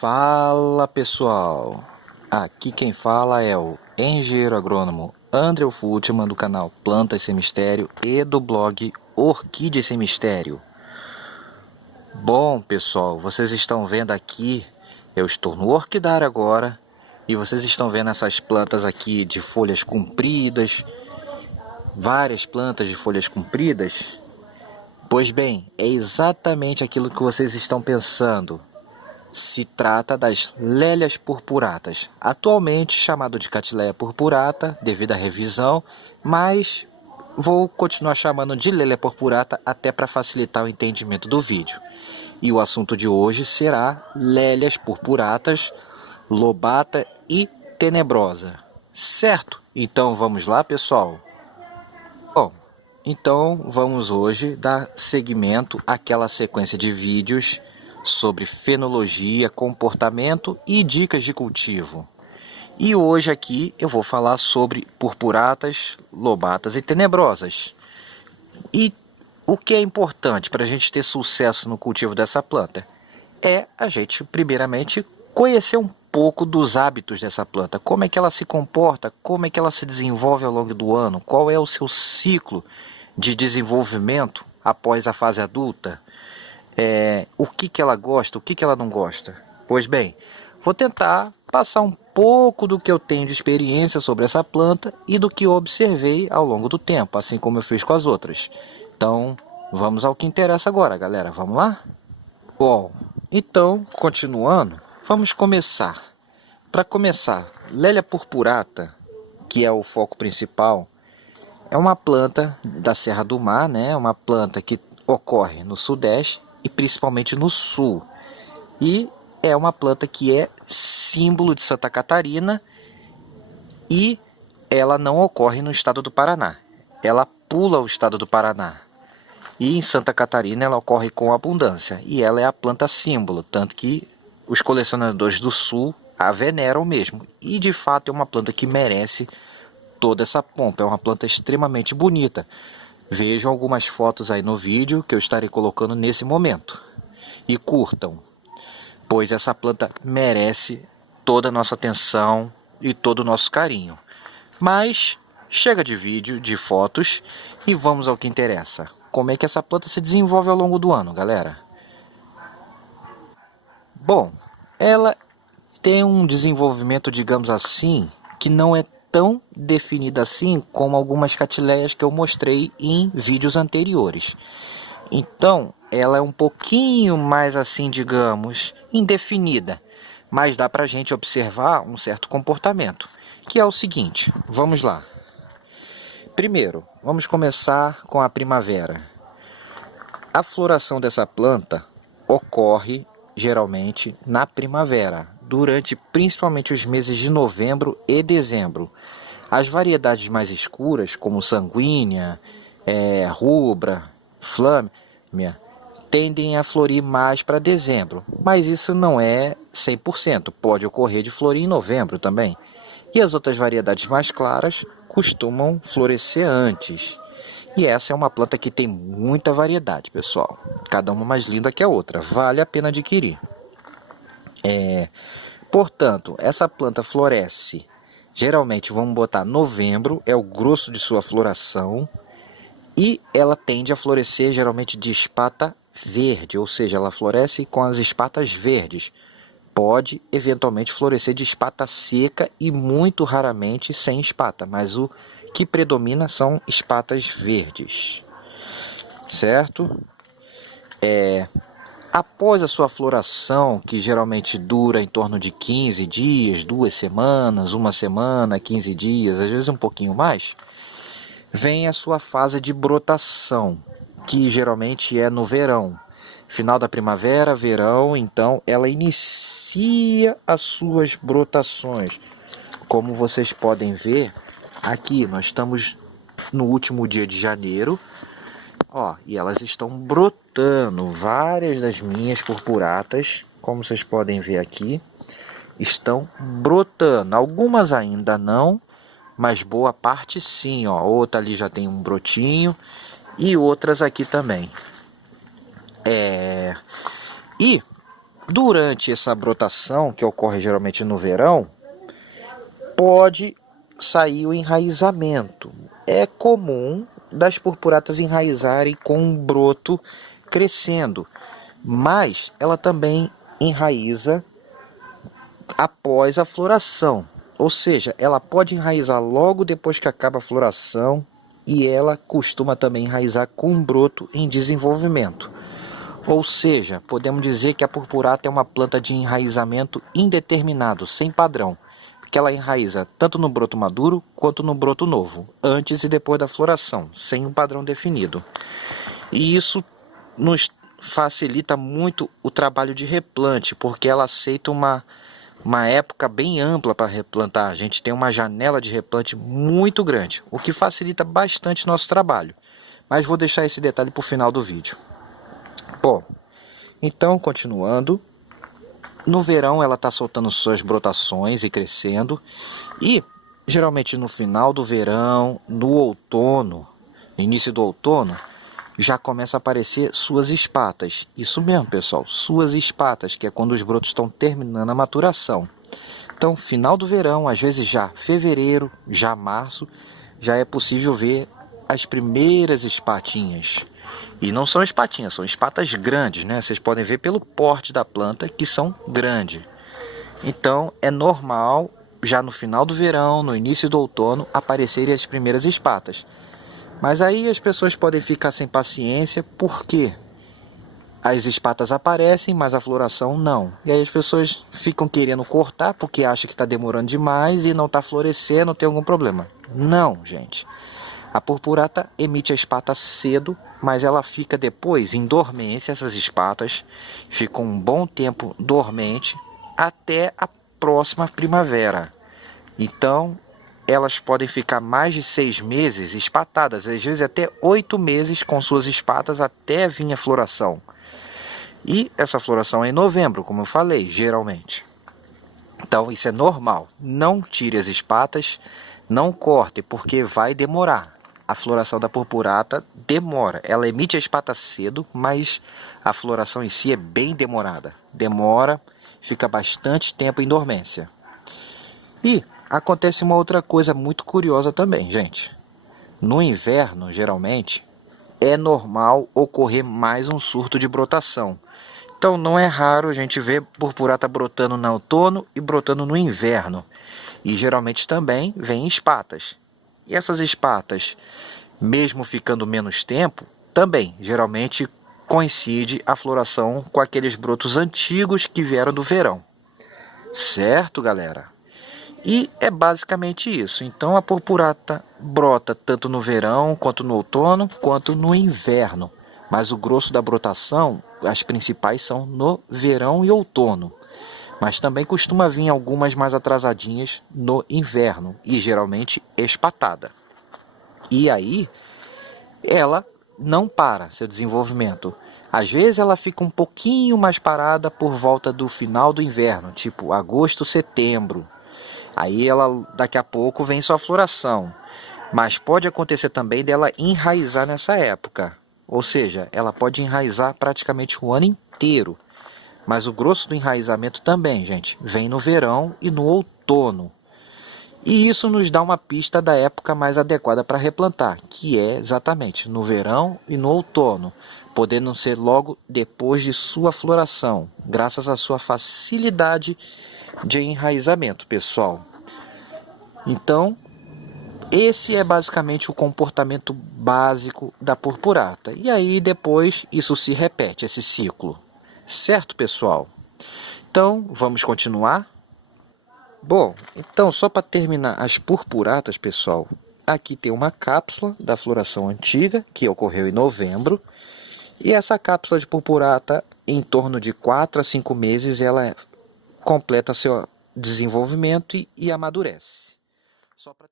Fala pessoal, aqui quem fala é o engenheiro agrônomo André Fultman do canal Plantas Sem Mistério e do blog Orquídeas Sem Mistério. Bom pessoal, vocês estão vendo aqui, eu estou no orquidário agora e vocês estão vendo essas plantas aqui de folhas compridas, várias plantas de folhas compridas. Pois bem, é exatamente aquilo que vocês estão pensando. Se trata das Lélias purpuratas, atualmente chamado de Cattleya purpurata devido à revisão, mas vou continuar chamando de Lélia purpurata até para facilitar o entendimento do vídeo. E o assunto de hoje será Lélias purpuratas, lobata e tenebrosa, certo? Então vamos lá, pessoal? Bom, então vamos hoje dar seguimento àquela sequência de vídeos sobre fenologia, comportamento e dicas de cultivo. E hoje aqui eu vou falar sobre purpuratas, lobatas e tenebrosas. E o que é importante para a gente ter sucesso no cultivo dessa planta é a gente primeiramente conhecer um pouco dos hábitos dessa planta, como é que ela se comporta, como é que ela se desenvolve ao longo do ano, qual é o seu ciclo de desenvolvimento após a fase adulta. O que ela gosta, o que ela não gosta. Pois bem, vou tentar passar um pouco do que eu tenho de experiência sobre essa planta e do que eu observei ao longo do tempo, assim como eu fiz com as outras. Então, vamos ao que interessa agora, galera. Vamos lá? Bom, então, continuando, vamos começar. Para começar, Lélia purpurata, que é o foco principal, é uma planta da Serra do Mar, né? Uma planta que ocorre no sudeste e principalmente no sul. E é uma planta que é símbolo de Santa Catarina e ela não ocorre no estado do Paraná. Ela pula o estado do Paraná. E em Santa Catarina ela ocorre com abundância. E ela é a planta símbolo, tanto que os colecionadores do sul a veneram mesmo. E de fato é uma planta que merece toda essa pompa. É uma planta extremamente bonita. Vejam algumas fotos aí no vídeo que eu estarei colocando nesse momento. E curtam, pois essa planta merece toda a nossa atenção e todo o nosso carinho. Mas chega de vídeo, de fotos e vamos ao que interessa. Como é que essa planta se desenvolve ao longo do ano, galera? Bom, ela tem um desenvolvimento, digamos assim, que não é tão definida assim como algumas cattleyas que eu mostrei em vídeos anteriores. Então, ela é um pouquinho mais assim, digamos, indefinida, mas dá para a gente observar um certo comportamento, que é o seguinte, vamos lá. Primeiro, vamos começar com a primavera. A floração dessa planta ocorre geralmente na primavera, durante principalmente os meses de novembro e dezembro. As variedades mais escuras, como sanguínea, rubra, flâmea, tendem a florir mais para dezembro, mas isso não é 100%, pode ocorrer de florir em novembro também. E as outras variedades mais claras costumam florescer antes. E essa é uma planta que tem muita variedade, pessoal. Cada uma mais linda que a outra, vale a pena adquirir. Portanto, essa planta floresce, geralmente vamos botar novembro, é o grosso de sua floração. E ela tende a florescer geralmente de espata verde, ou seja, ela floresce com as espatas verdes. Pode eventualmente florescer de espata seca e muito raramente sem espata, mas o que predomina são espatas verdes, certo? Após a sua floração, que geralmente dura em torno de 15 dias, 2 semanas, 1 semana, 15 dias, às vezes um pouquinho mais, vem a sua fase de brotação, que geralmente é no verão. Final da primavera, verão, então ela inicia as suas brotações. Como vocês podem ver, aqui nós estamos no último dia de janeiro, e elas estão brotando. Várias das minhas purpuratas, como vocês podem ver aqui, estão brotando. Algumas ainda não, mas boa parte sim, outra ali já tem um brotinho e outras aqui também. E Durante essa brotação, que ocorre geralmente no verão, pode sair o enraizamento. É comum das purpuratas enraizarem com um broto crescendo, mas ela também enraiza após a floração. Ou seja, ela pode enraizar logo depois que acaba a floração e ela costuma também enraizar com um broto em desenvolvimento. Ou seja, podemos dizer que a purpurata é uma planta de enraizamento indeterminado, sem padrão, porque ela enraiza tanto no broto maduro quanto no broto novo, antes e depois da floração, sem um padrão definido. E isso nos facilita muito o trabalho de replante, porque ela aceita uma época bem ampla para replantar. A gente tem uma janela de replante muito grande, o que facilita bastante nosso trabalho. Mas vou deixar esse detalhe para o final do vídeo. Bom, então continuando, no verão ela está soltando suas brotações e crescendo, e geralmente no final do verão, no outono, no início do outono, já começa a aparecer suas espatas. Isso mesmo, pessoal, suas espatas, que é quando os brotos estão terminando a maturação. Então, final do verão, às vezes já fevereiro, já março, já é possível ver as primeiras espatinhas. E não são espatinhas, são espatas grandes, né? Vocês podem ver pelo porte da planta que são grandes. Então é normal, já no final do verão, no início do outono, aparecerem as primeiras espatas. Mas aí as pessoas podem ficar sem paciência, porque as espatas aparecem, mas a floração não. E aí as pessoas ficam querendo cortar, porque acham que está demorando demais e não está florescendo, tem algum problema. Não, gente. A purpurata emite a espata cedo, mas ela fica depois em dormência, essas espatas ficam um bom tempo dormente até a próxima primavera. Então, elas podem ficar mais de 6 meses espatadas, às vezes até 8 meses com suas espatas até vir a floração. E essa floração é em novembro, como eu falei, geralmente. Então, isso é normal. Não tire as espatas, não corte, porque vai demorar. A floração da purpurata demora. Ela emite a espata cedo, mas a floração em si é bem demorada. Demora, fica bastante tempo em dormência. E acontece uma outra coisa muito curiosa também, gente. No inverno, geralmente, é normal ocorrer mais um surto de brotação. Então não é raro a gente ver purpurata brotando no outono e brotando no inverno. E geralmente também vem espatas. E essas espatas, mesmo ficando menos tempo, também geralmente coincide a floração com aqueles brotos antigos que vieram do verão. Certo, galera? E é basicamente isso. Então a purpurata brota tanto no verão, quanto no outono, quanto no inverno. Mas o grosso da brotação, as principais são no verão e outono. Mas também costuma vir algumas mais atrasadinhas no inverno e geralmente espatada. E aí ela não para seu desenvolvimento. Às vezes ela fica um pouquinho mais parada por volta do final do inverno, tipo agosto, setembro. Aí ela daqui a pouco vem sua floração. Mas pode acontecer também dela enraizar nessa época. Ou seja, ela pode enraizar praticamente o ano inteiro. Mas o grosso do enraizamento também, gente, vem no verão e no outono. E isso nos dá uma pista da época mais adequada para replantar, que é exatamente no verão e no outono, podendo ser logo depois de sua floração, graças à sua facilidade de enraizamento, pessoal. Então, esse é basicamente o comportamento básico da purpurata. E aí depois isso se repete, esse ciclo. Certo, pessoal? Então, vamos continuar? Bom, então só para terminar as purpuratas, pessoal, aqui tem uma cápsula da floração antiga, que ocorreu em novembro. E essa cápsula de purpurata, em torno de 4 a 5 meses, ela completa seu desenvolvimento e amadurece. Só para